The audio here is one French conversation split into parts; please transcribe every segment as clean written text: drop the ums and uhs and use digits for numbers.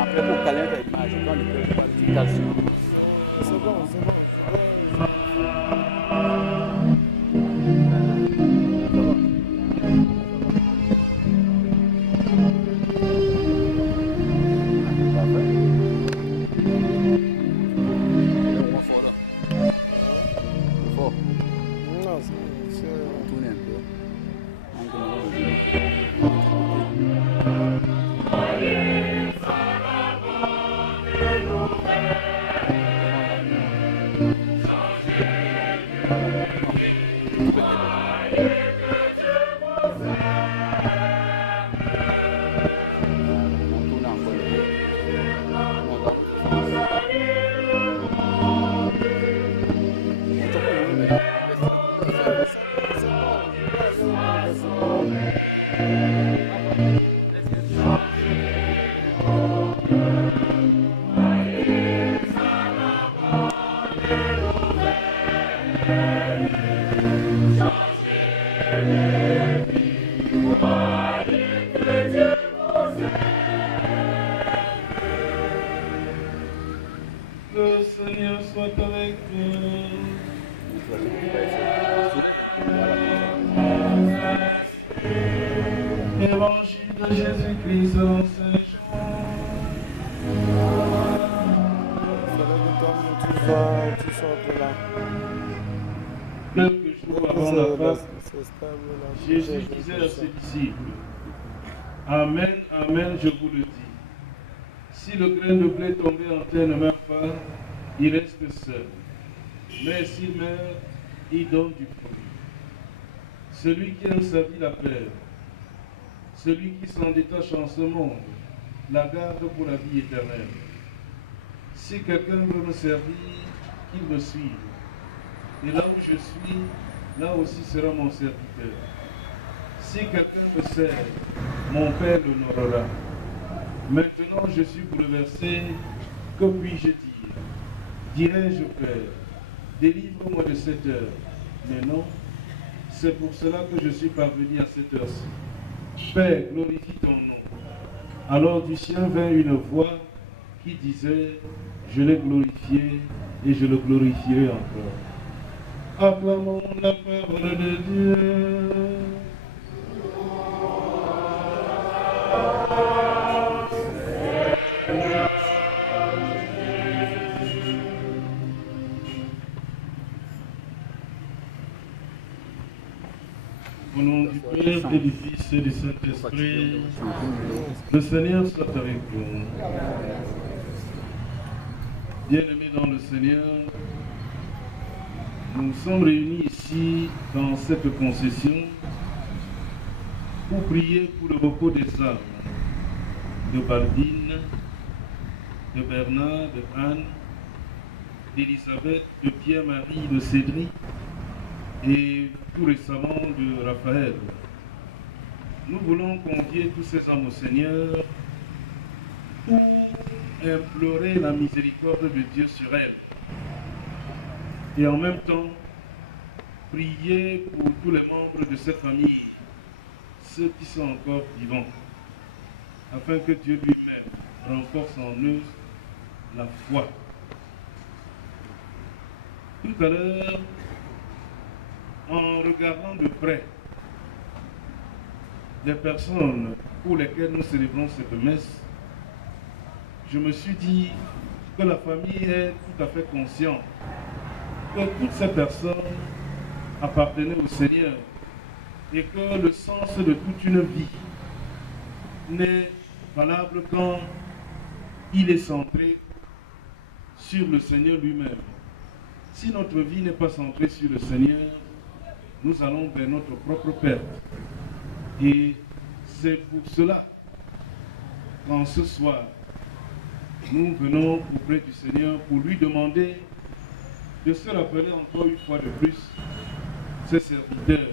Après, pour caler ta image, quand le cœur passe, tu cales sur. C'est bon, c'est bon. Non, c'est... Tourner un peu. Le Seigneur soit avec nous. Évangile de Jésus-Christ selon Saint Jean. Tu sors de là. Quelques jours avant la Pâque, C'est stable là. Jésus disait à ses disciples, Amen, Amen, je vous le dis. Si le grain de blé tombé en terre ne meurt pas, il reste seul. Mais s'il meurt, il donne du fruit. Celui qui aime sa vie la perd. Celui qui s'en détache en ce monde la garde pour la vie éternelle. Si quelqu'un veut me servir, qu'il me suive. Et là où je suis, là aussi sera mon serviteur. Si quelqu'un me sert, mon Père l'honorera. Maintenant je suis bouleversé, que puis-je dire? Dirais-je, Père, délivre-moi de cette heure. Mais non, c'est pour cela que je suis parvenu à cette heure-ci. Père, glorifie ton nom. Alors du ciel vint une voix qui disait, je l'ai glorifié et je le glorifierai encore. Acclamons la parole de Dieu. Au nom du Père et du Fils et du Saint-Esprit, le Seigneur soit avec vous. Bien-aimés dans le Seigneur, nous sommes réunis ici dans cette concession pour prier pour le repos des âmes de Baldine, de Bernard, de Anne, d'Elisabeth, de Pierre-Marie, de Cédric et tout récemment de Raphaël. Nous voulons convier tous ces âmes au Seigneur pour implorer la miséricorde de Dieu sur elles. Et en même temps, prier pour tous les membres de cette famille, ceux qui sont encore vivants, afin que Dieu lui-même renforce en eux la foi. Tout à l'heure, en regardant de près les personnes pour lesquelles nous célébrons cette messe, je me suis dit que la famille est tout à fait consciente que toutes ces personnes appartenaient au Seigneur et que le sens de toute une vie n'est valable quand il est centré sur le Seigneur lui-même. Si notre vie n'est pas centrée sur le Seigneur, nous allons vers notre propre perte. Et c'est pour cela qu'en ce soir, nous venons auprès du Seigneur pour lui demander de se rappeler encore une fois de plus ses serviteurs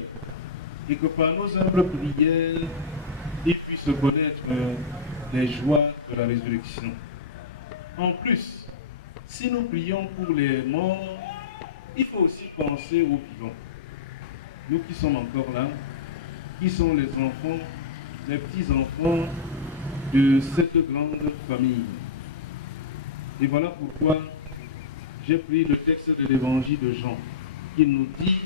et que par nos humbles prières, ils puissent connaître les joies de la résurrection. En plus, si nous prions pour les morts, il faut aussi penser aux vivants. nous qui sommes encore là, qui sont les enfants, les petits-enfants de cette grande famille. Et voilà pourquoi j'ai pris le texte de l'évangile de Jean, qui nous dit,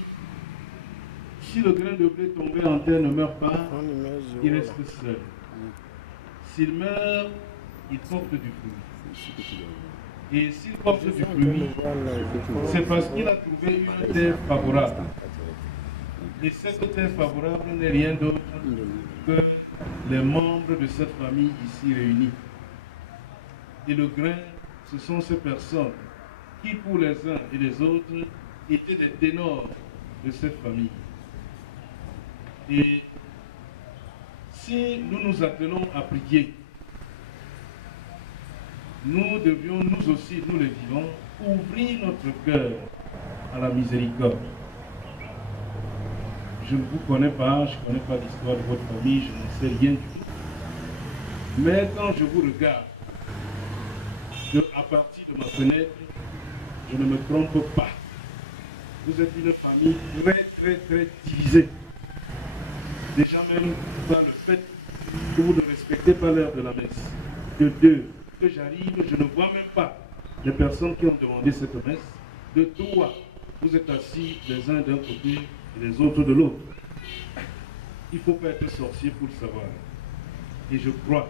si le grain de blé tombé en terre ne meurt pas, il reste seul. S'il meurt, il porte du fruit. Et s'il porte du fruit, c'est parce qu'il a trouvé une terre favorable. Et cette terre favorable n'est rien d'autre que les membres de cette famille ici réunis. Et le grain, ce sont ces personnes qui, pour les uns et les autres, étaient des ténors de cette famille. Et si nous nous attelons à prier, nous devions, nous aussi, nous les vivants, ouvrir notre cœur à la miséricorde. Je ne vous connais pas, je ne connais pas l'histoire de votre famille, je ne sais rien du tout. Mais quand je vous regarde, à partir de ma fenêtre, je ne me trompe pas. Vous êtes une famille très divisée. Déjà même par le fait que vous ne respectez pas l'heure de la messe. De deux, que j'arrive, je ne vois même pas les personnes qui ont demandé cette messe. De trois, vous êtes assis les uns d'un côté et les autres de l'autre. Il ne faut pas être sorcier pour le savoir. Et je crois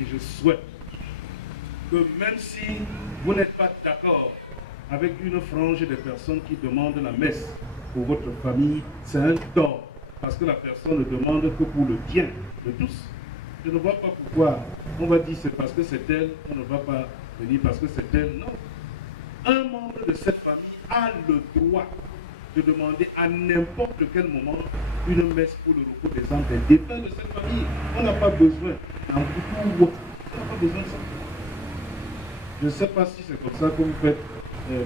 et je souhaite que même si vous n'êtes pas d'accord avec une frange des personnes qui demandent la messe pour votre famille, c'est un tort. Parce que la personne ne demande que pour le bien de tous. Je ne vois pas pourquoi on va dire c'est parce que c'est elle, on ne va pas venir parce que c'est elle. Non. Un membre de cette famille a le droit de demander à n'importe quel moment une messe pour le repos des âmes des défunts de cette famille. On n'a pas besoin d'un coup, on n'a pas besoin de ça. Je ne sais pas si c'est comme ça que vous faites.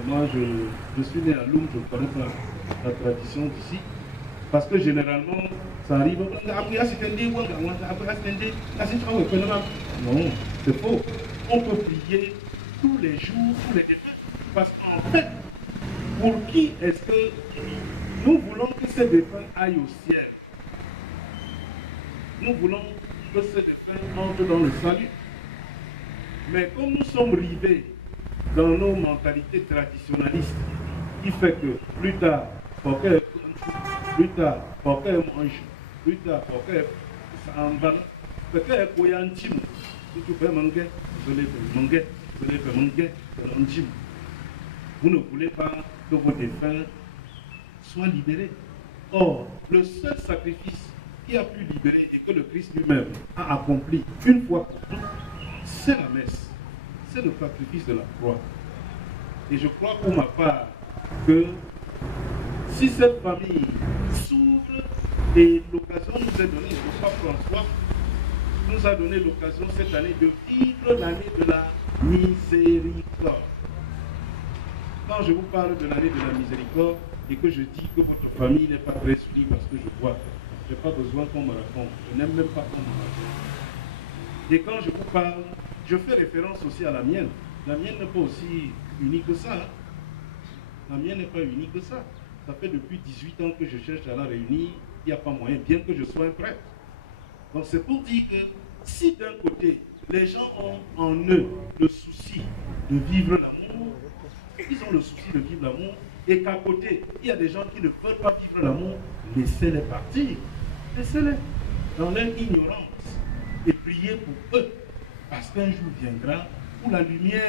Moi, je suis né à Loum, je ne connais pas la tradition d'ici. Parce que généralement, ça arrive. Non, c'est faux. On peut prier tous les jours, tous les défunts. Parce qu'en fait, pour qui est-ce que nous voulons que ces défunts aillent au ciel? Nous voulons que ces défunts entrent dans le salut. Mais comme nous sommes rivés dans nos mentalités traditionnalistes, qui fait que plus tard, pour qu'elle mange, plus tard, pour qu'elle s'en va, pour qu'elle couille un tim, si tu peux manger, vous ne voulez pas que vos défunts soient libérés. Or, le seul sacrifice qui a pu libérer et que le Christ lui-même a accompli une fois pour toutes, c'est la messe, c'est le sacrifice de la croix. Et je crois pour ma part que si cette famille s'ouvre et l'occasion nous est donnée, le pape François nous a donné l'occasion cette année de vivre l'année de la miséricorde. Quand je vous parle de l'année de la miséricorde et que je dis que votre famille n'est pas très unie parce que je vois, je n'ai pas besoin qu'on me raconte, je n'aime même pas qu'on me raconte. Et quand je vous parle, je fais référence aussi à la mienne. La mienne n'est pas aussi unie que ça. La mienne n'est pas unie que ça. Ça fait depuis 18 ans que je cherche à la réunir, il n'y a pas moyen, bien que je sois un prêtre. Donc c'est pour dire que si d'un côté, les gens ont en eux le souci de vivre l'amour, ils ont le souci de vivre l'amour, et qu'à côté, il y a des gens qui ne veulent pas vivre l'amour, laissez-les partir. Laissez-les dans leur ignorance et priez pour eux. Parce qu'un jour viendra où la lumière